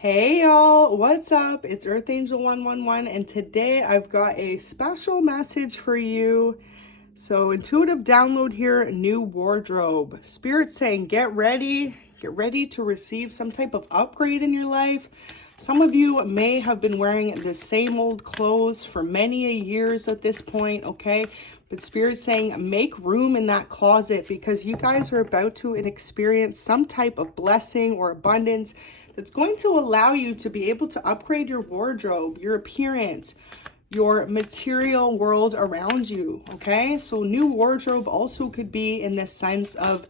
Hey y'all, what's up? It's Earth Angel 111 and today I've got a special message for you. So intuitive download here, new wardrobe. Spirit saying get ready to receive some type of upgrade in your life. Some of you may have been wearing the same old clothes for many years at this point, okay? But Spirit's saying make room in that closet because you guys are about to experience some type of blessing or abundance that's going to allow you to be able to upgrade your wardrobe, your appearance, your material world around you, okay? So new wardrobe also could be in the sense of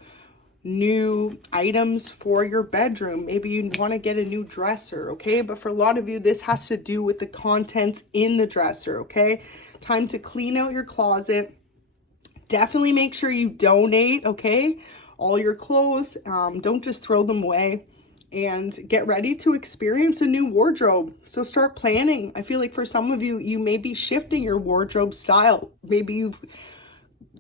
new items for your bedroom. Maybe you want to get a new dresser, okay? But for a lot of you, this has to do with the contents in the dresser, okay? Time to clean out your closet. Definitely make sure you donate, okay? All your clothes, don't just throw them away. And get ready to experience a new wardrobe. So start planning. I feel like for some of you, you may be shifting your wardrobe style. Maybe you've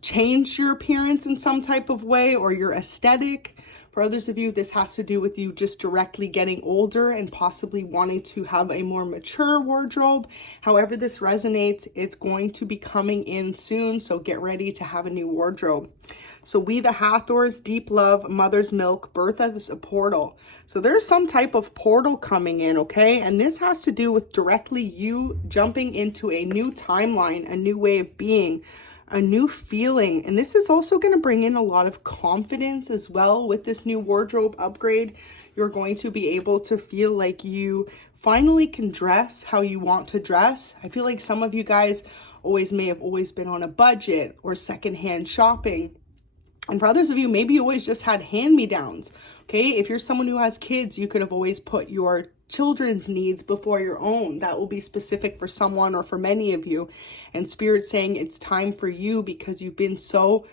changed your appearance in some type of way or your aesthetic. For others of you, this has to do with you just directly getting older and possibly wanting to have a more mature wardrobe. However this resonates, it's going to be coming in soon. So get ready to have a new wardrobe. So we the Hathors, deep love, mother's milk, birth as a portal. So there's some type of portal coming in, okay? And this has to do with directly you jumping into a new timeline, a new way of being, a new feeling. And this is also going to bring in a lot of confidence as well. With this new wardrobe upgrade, you're going to be able to feel like you finally can dress how you want to dress. I feel like some of you guys may have always been on a budget or secondhand shopping. And for others of you, maybe you always just had hand-me-downs, okay? If you're someone who has kids, you could have always put your children's needs before your own. That will be specific for someone or for many of you. And Spirit's saying it's time for you because you've been so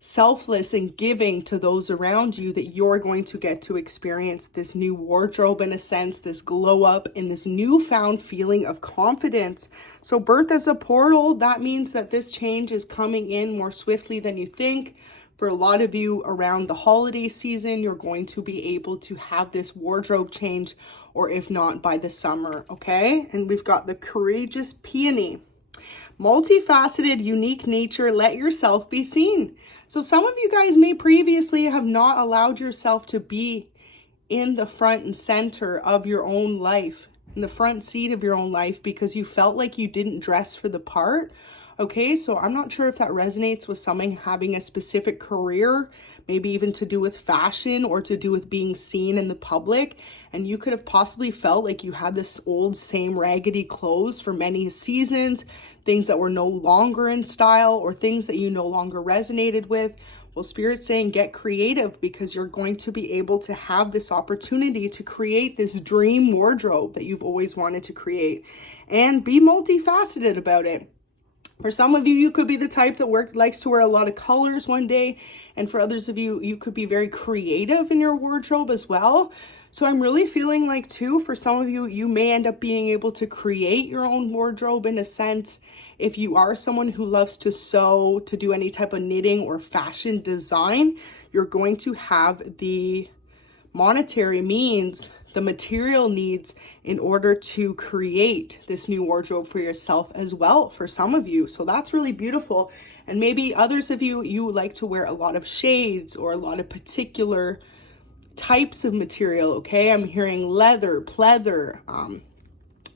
selfless and giving to those around you that you're going to get to experience this new wardrobe in a sense, this glow up and this newfound feeling of confidence. So birth as a portal, that means that this change is coming in more swiftly than you think. For a lot of you around the holiday season, you're going to be able to have this wardrobe change, or if not by the summer, okay? And we've got the courageous peony. Multifaceted, unique nature, let yourself be seen. So some of you guys may previously have not allowed yourself to be in the front and center of your own life, in the front seat of your own life, because you felt like you didn't dress for the part. Okay, so I'm not sure if that resonates with someone having a specific career, maybe even to do with fashion or to do with being seen in the public. And you could have possibly felt like you had this old, same raggedy clothes for many seasons, things that were no longer in style or things that you no longer resonated with. Well, Spirit's saying get creative because you're going to be able to have this opportunity to create this dream wardrobe that you've always wanted to create and be multifaceted about it. For some of you, you could be the type that likes to wear a lot of colors one day. And for others of you, you could be very creative in your wardrobe as well. So I'm really feeling like too, for some of you, you may end up being able to create your own wardrobe in a sense. If you are someone who loves to sew, to do any type of knitting or fashion design, you're going to have the monetary means, the material needs in order to create this new wardrobe for yourself as well for some of you. So that's really beautiful. And maybe others of you, you like to wear a lot of shades or a lot of particular types of material, okay? I'm hearing leather, pleather.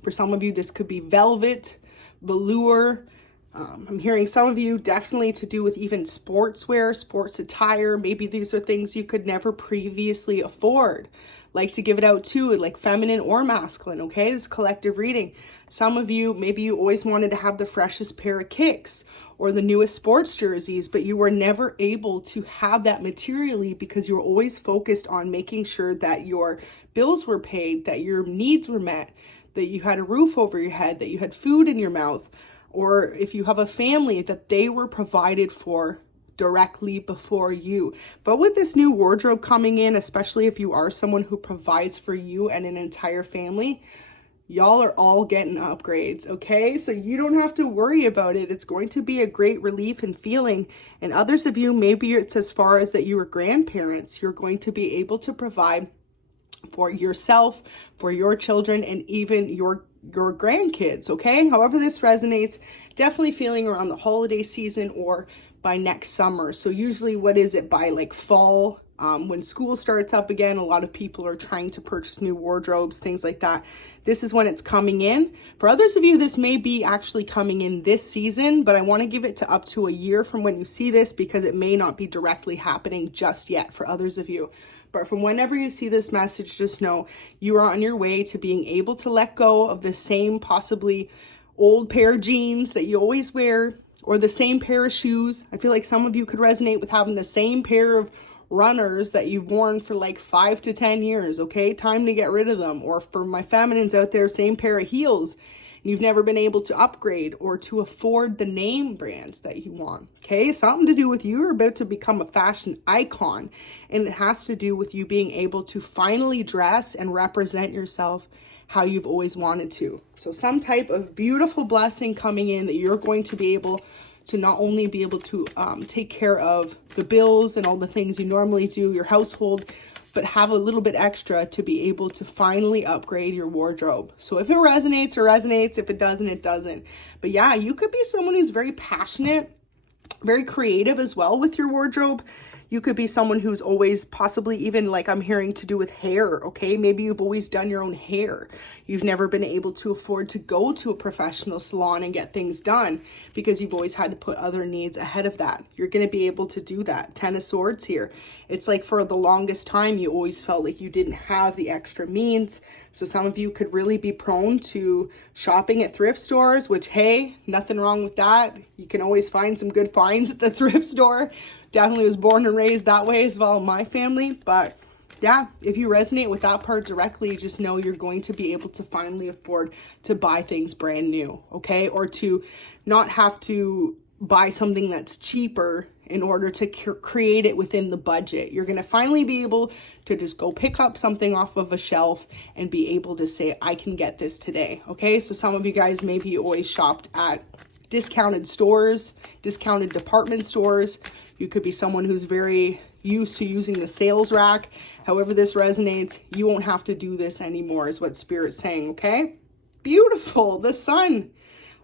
For some of you, this could be velvet, velour. I'm hearing some of you definitely to do with even sportswear, sports attire. Maybe these are things you could never previously afford. Like to give it out too, like feminine or masculine, okay? This collective reading. Some of you, maybe you always wanted to have the freshest pair of kicks or the newest sports jerseys, but you were never able to have that materially because you were always focused on making sure that your bills were paid, that your needs were met, that you had a roof over your head, that you had food in your mouth, or if you have a family, that they were provided for directly before you. But with this new wardrobe coming in, especially if you are someone who provides for you and an entire family, y'all are all getting upgrades, okay? So you don't have to worry about it. It's going to be a great relief and feeling. And others of you, maybe it's as far as that you are grandparents, you're going to be able to provide for yourself, for your children, and even your grandkids, okay? However this resonates, definitely feeling around the holiday season or by next summer. So usually, what is it, by like fall, when school starts up again, a lot of people are trying to purchase new wardrobes, things like that. This is when it's coming in. For others of you, this may be actually coming in this season, but I want to give it to up to a year from when you see this, because it may not be directly happening just yet for others of you. But from whenever you see this message, just know you are on your way to being able to let go of the same possibly old pair of jeans that you always wear, or the same pair of shoes. I feel like some of you could resonate with having the same pair of runners that you've worn for like 5 to 10 years, okay? Time to get rid of them. Or for my feminines out there, same pair of heels, and you've never been able to upgrade or to afford the name brands that you want, okay? Something to do with you're about to become a fashion icon, and it has to do with you being able to finally dress and represent yourself how you've always wanted to. So some type of beautiful blessing coming in that you're going to be able to not only be able to take care of the bills and all the things you normally do, your household, but have a little bit extra to be able to finally upgrade your wardrobe. So if it resonates, it resonates. If it doesn't, it doesn't. But yeah, you could be someone who's very passionate, very creative as well with your wardrobe. You could be someone who's always possibly even, like I'm hearing, to do with hair, okay? Maybe you've always done your own hair. You've never been able to afford to go to a professional salon and get things done because you've always had to put other needs ahead of that. You're going to be able to do that. 10 of Swords here. It's like for the longest time, you always felt like you didn't have the extra means. So some of you could really be prone to shopping at thrift stores, which, hey, nothing wrong with that. You can always find some good finds at the thrift store. Definitely was born and raised that way as well in my family. But yeah, if you resonate with that part directly, just know you're going to be able to finally afford to buy things brand new, okay? Or to not have to buy something that's cheaper in order to create it within the budget. You're going to finally be able to just go pick up something off of a shelf and be able to say, I can get this today, okay? So some of you guys, maybe you always shopped at discounted stores, discounted department stores. You could be someone who's very used to using the sales rack. However this resonates, you won't have to do this anymore is what Spirit's saying, okay? Beautiful, the sun.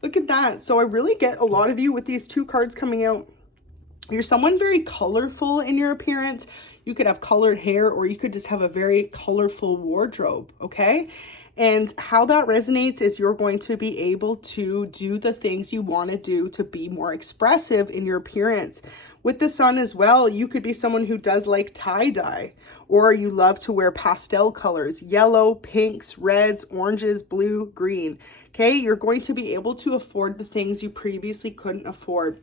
Look at that. So I really get a lot of you with these two cards coming out. You're someone very colorful in your appearance. You could have colored hair, or you could just have a very colorful wardrobe, okay? And how that resonates is you're going to be able to do the things you want to do to be more expressive in your appearance. With the sun as well, you could be someone who does like tie-dye, or you love to wear pastel colors, yellow, pinks, reds, oranges, blue, green. Okay, you're going to be able to afford the things you previously couldn't afford.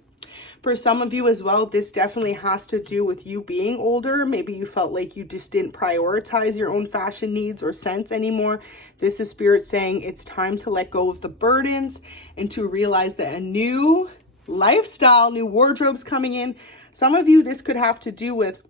For some of you as well, this definitely has to do with you being older. Maybe you felt like you just didn't prioritize your own fashion needs or sense anymore. This is Spirit saying it's time to let go of the burdens and to realize that a new lifestyle, new wardrobes coming in. Some of you, this could have to do with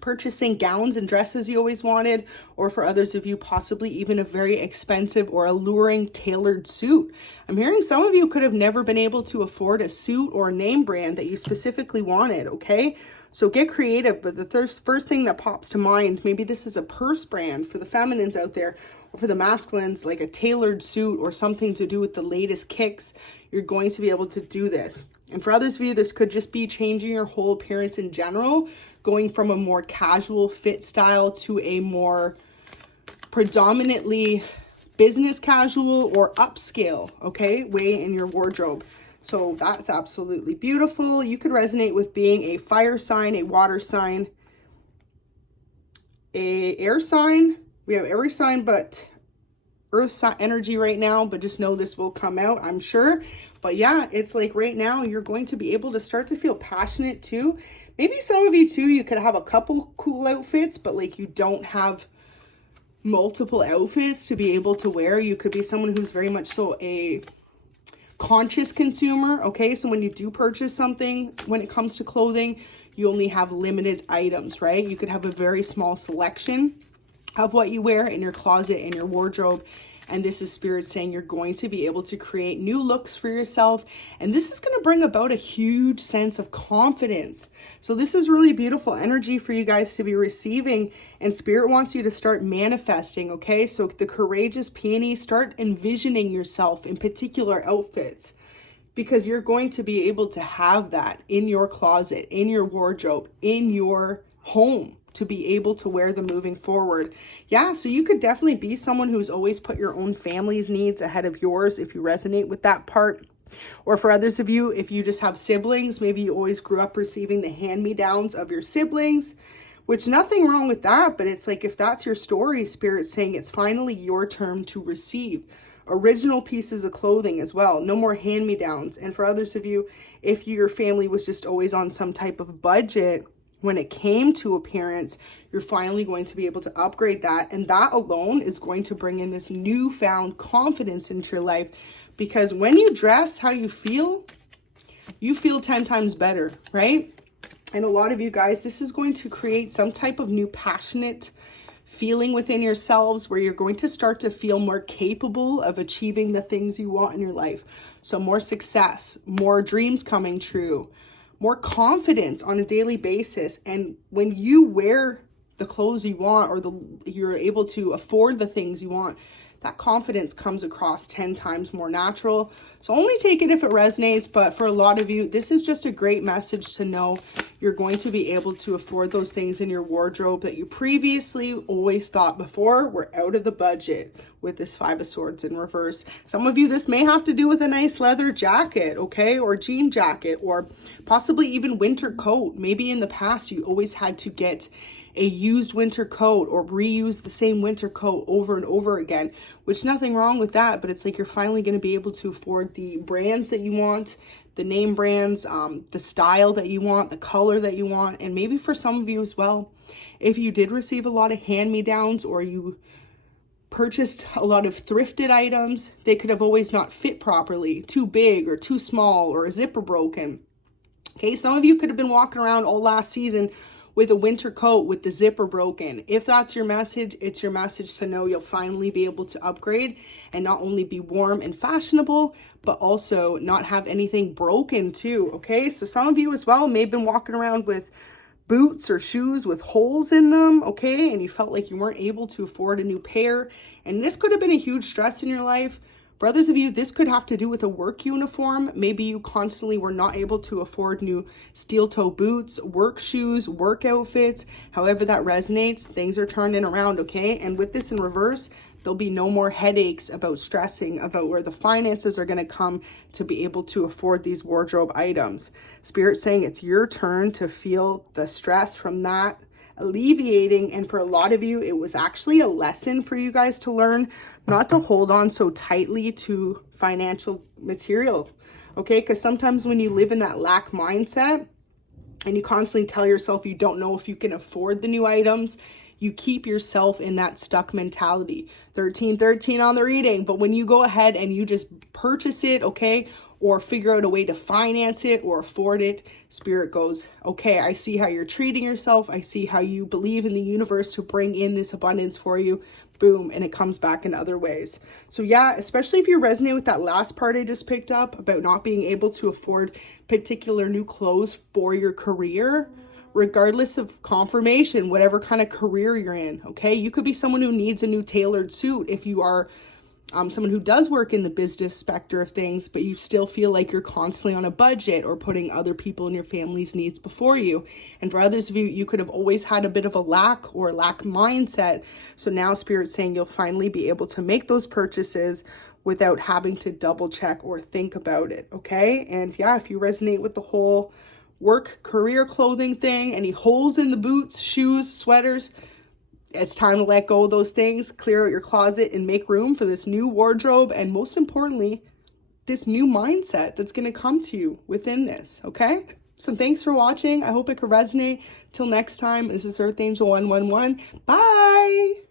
purchasing gowns and dresses you always wanted, or for others of you, possibly even a very expensive or alluring tailored suit. I'm hearing some of you could have never been able to afford a suit or a name brand that you specifically wanted, okay? So get creative, but the first thing that pops to mind, maybe this is a purse brand for the feminines out there, or for the masculines, like a tailored suit or something to do with the latest kicks. You're going to be able to do this. And for others of you, this could just be changing your whole appearance in general, going from a more casual fit style to a more predominantly business casual or upscale, okay, way in your wardrobe. So that's absolutely beautiful. You could resonate with being a fire sign, a water sign, a air sign. We have every sign but earth energy right now, but just know this will come out, I'm sure. But yeah, it's like right now you're going to be able to start to feel passionate too. Maybe some of you too, you could have a couple cool outfits, but like you don't have multiple outfits to be able to wear. You could be someone who's very much so a conscious consumer, okay? So when you do purchase something, when it comes to clothing, you only have limited items, right? You could have a very small selection. of what you wear in your closet, in your wardrobe. And this is Spirit saying you're going to be able to create new looks for yourself. And this is going to bring about a huge sense of confidence. So this is really beautiful energy for you guys to be receiving. And Spirit wants you to start manifesting, okay? So the courageous peony, start envisioning yourself in particular outfits, because you're going to be able to have that in your closet, in your wardrobe, in your home, to be able to wear them moving forward. Yeah, so you could definitely be someone who's always put your own family's needs ahead of yours if you resonate with that part. Or for others of you, if you just have siblings, maybe you always grew up receiving the hand-me-downs of your siblings, which nothing wrong with that, but it's like if that's your story, Spirit's saying it's finally your turn to receive original pieces of clothing as well. No more hand-me-downs. And for others of you, if your family was just always on some type of budget, when it came to appearance, you're finally going to be able to upgrade that. And that alone is going to bring in this newfound confidence into your life, because when you dress how you feel 10 times better, right? And a lot of you guys, this is going to create some type of new passionate feeling within yourselves where you're going to start to feel more capable of achieving the things you want in your life. So more success, more dreams coming true, more confidence on a daily basis. And when you wear the clothes you want, or you're able to afford the things you want, that confidence comes across 10 times more natural. So only take it if it resonates. But for a lot of you, this is just a great message to know you're going to be able to afford those things in your wardrobe that you previously always thought before were out of the budget with this Five of Swords in reverse. Some of you, this may have to do with a nice leather jacket, okay? Or jean jacket, or possibly even winter coat. Maybe in the past, you always had to get a used winter coat or reuse the same winter coat over and over again, which nothing wrong with that, but it's like you're finally going to be able to afford the brands that you want, the name brands, the style that you want, the color that you want. And maybe for some of you as well, if you did receive a lot of hand-me-downs or you purchased a lot of thrifted items, they could have always not fit properly, too big or too small, or a zipper broken. Okay, some of you could have been walking around all last season with a winter coat with the zipper broken. If that's your message, it's your message to know you'll finally be able to upgrade and not only be warm and fashionable, but also not have anything broken too, okay? So some of you as well may have been walking around with boots or shoes with holes in them, okay? And you felt like you weren't able to afford a new pair. And this could have been a huge stress in your life. For others of you, this could have to do with a work uniform. Maybe you constantly were not able to afford new steel toe boots, work shoes, work outfits. However that resonates, things are turning around, okay? And with this in reverse, there'll be no more headaches about stressing about where the finances are going to come to be able to afford these wardrobe items. Spirit's saying it's your turn to feel the stress from that alleviating. And for a lot of you, it was actually a lesson for you guys to learn not to hold on so tightly to financial material, okay? Because sometimes when you live in that lack mindset and you constantly tell yourself you don't know if you can afford the new items, you keep yourself in that stuck mentality. 1313 on the reading. But when you go ahead and you just purchase it, okay, or figure out a way to finance it or afford it, Spirit goes, okay, I see how you're treating yourself. I see how you believe in the universe to bring in this abundance for you. Boom, and it comes back in other ways. So yeah, especially if you resonate with that last part I just picked up about not being able to afford particular new clothes for your career, regardless of confirmation, whatever kind of career you're in, okay? You could be someone who needs a new tailored suit if you are someone who does work in the business specter of things, but you still feel like you're constantly on a budget or putting other people in your family's needs before you. And for others of you, you could have always had a bit of a lack mindset. So now Spirit's saying you'll finally be able to make those purchases without having to double check or think about it, okay? And yeah, if you resonate with the whole work career clothing thing, any holes in the boots, shoes, sweaters, it's time to let go of those things, clear out your closet and make room for this new wardrobe. And most importantly, this new mindset that's going to come to you within this. Okay. So thanks for watching. I hope it could resonate. Till next time, this is Earth Angel 111. Bye.